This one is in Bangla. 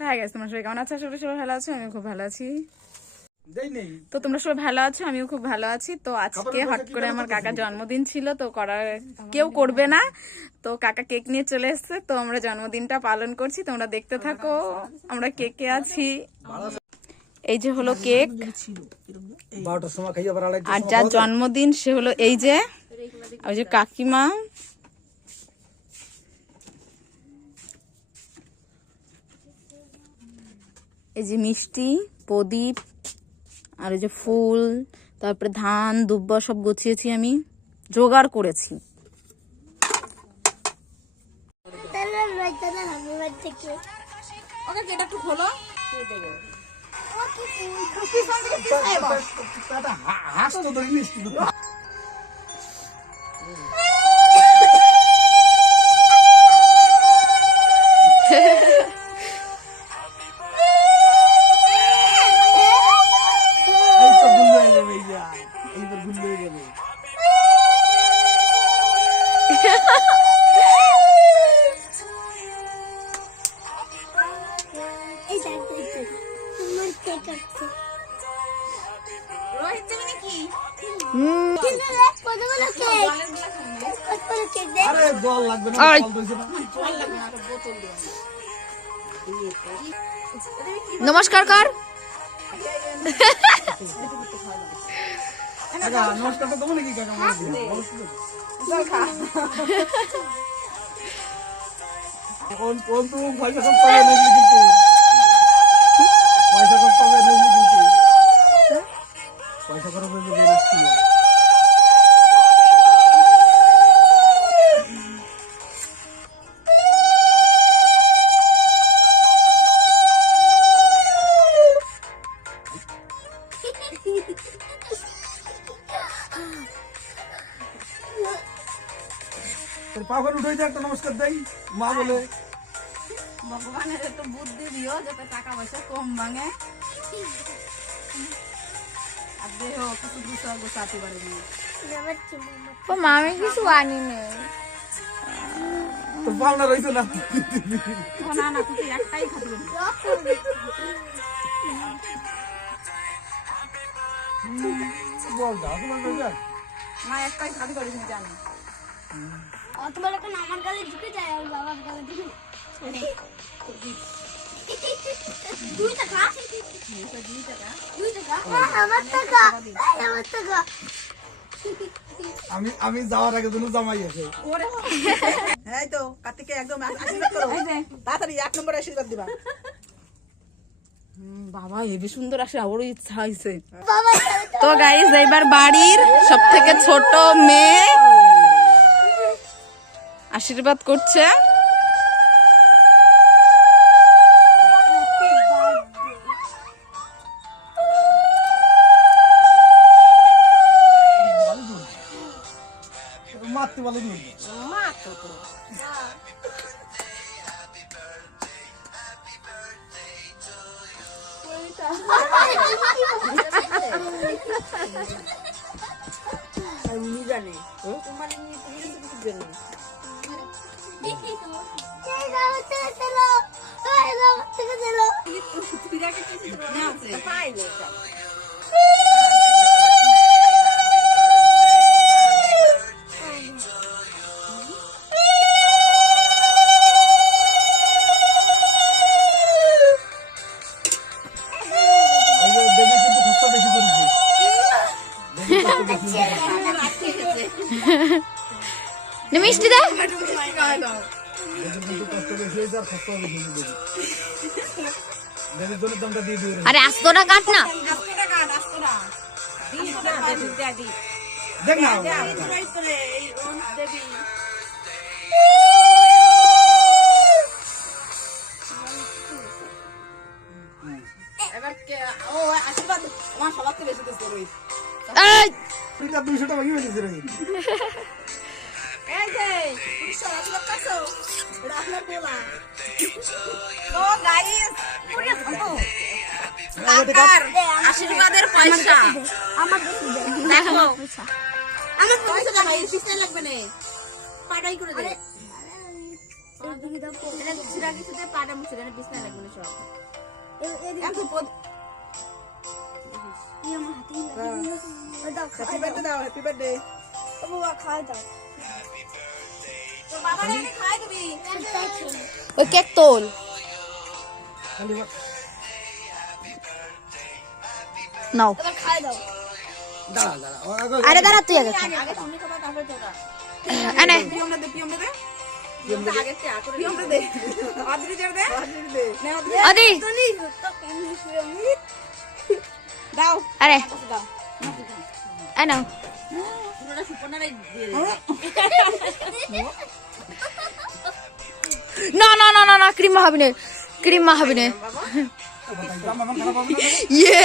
হ্যাঁ গাইস, তোমরা সবাই কেমন আছো? আশা করি সবাই ভালো আছো, আমিও খুব ভালো আছি। তো তোমরা সবাই ভালো আছো, আমিও খুব ভালো আছি। তো আজকে হট করে আমার কাকার জন্মদিন ছিল, তো করার কেউ করবে না, তো কাকা কেক নিয়ে চলে এসেছে। তো আমরা জন্মদিনটা পালন করছি, তোমরা দেখতে থাকো আমরা কেকে আছি। এই যে হলো কেক, আর যার জন্মদিন সে হলো এই যে ওই যে কাকিমা। এই যে মিষ্টি, প্রদীপ, আর ওই যে ফুল, তারপরে ধান দুব্বা সব গুছিয়েছি, আমি জোগাড় করেছি। নমস্কার কর। পাগল উঠে যায়, একটা নমস্কার দেই মা বলে। ভগবানের একটু বুদ্ধি দিও যাতে টাকা পয়সা কম ভাঙে, আর দেহ কিছু গুছা গোছাতে পারে না। ও মা, আমি কিছু আনি নেই। তোর পাওনা রইতো না। ও না না, তুই একটাই খাবি। বল যা তোমার যা মা একটাই খাবি করিস না জানি। তোমার এখন আমার গালে ঢুকে যায় আর বাবার গালে ঢুকে। 2 টাকা? 2 টাকা? আমার টাকা, আমার টাকা। আমি যাওয়ার আগে দুনো জামাই আছে। এই তো কার্তিকে একদম আশীর্বাদ করো, তাড়াতাড়ি 1 নম্বরে আশীর্বাদ দিবা। বাবা হেবি সুন্দর আসে, আমারও ইচ্ছা হয়েছে। বাবা তো গাইস, এইবার বাড়ির সব থেকে ছোট মেয়ে আশীর্বাদ করছে। মারতে বলে দিন মা তো তো আমি জানি তোমার তুমি কিছু জানি। মিষ্টি দে। আরে আস্ত না কাট না। দেখ না এবার ও আশীর্বাদ আমার সবার থেকে বেশি দিতে রইছে। এই 200 টাকা গিয়ে রে। এই যে ঈশ্বর আশীর্বাদ করছো, এটা আপনার পোলা। তো গাইস পুরো ফটো কাকার আশীর্বাদের পয়সা আমার কাছে দে। দেখো, আমার পয়সা ভাই পিছনে লাগবে না, পাটাই করে দে। এদিকে দাও এটা সিরা কিছুতে পাটা মুছে দেন বিছনা লাগবে না সব এদিকে এখন পদ এই আমার হাতে লাগে ওই দাও হ্যাপি বার্থডে দাও, হ্যাপি বার্থডে। ও বাবা খাই দাও তো বাবা রে খাই দিবি ওই কেক তোল খালি বল। নাও এবার খাই দাও দাঁড়া দাঁড়া ও আগে আরে দাঁড়া তুই আগে আগে তুমি খাবা তারপরে তোরা আনে পিয়মটা দে পিয়মটা আগে চা করে পিয়মটা দে আদরি জের দে নে আদরি আদি তুমি তো কেমন শুয়ে দাও আরে দাও আনো পুরোটা সুপর্ণারে দিয়ে না না না না না ক্রিম মাখাবি না ক্রিম মাখাবি না বাবা জামা খারাপ হবে না ইয়ে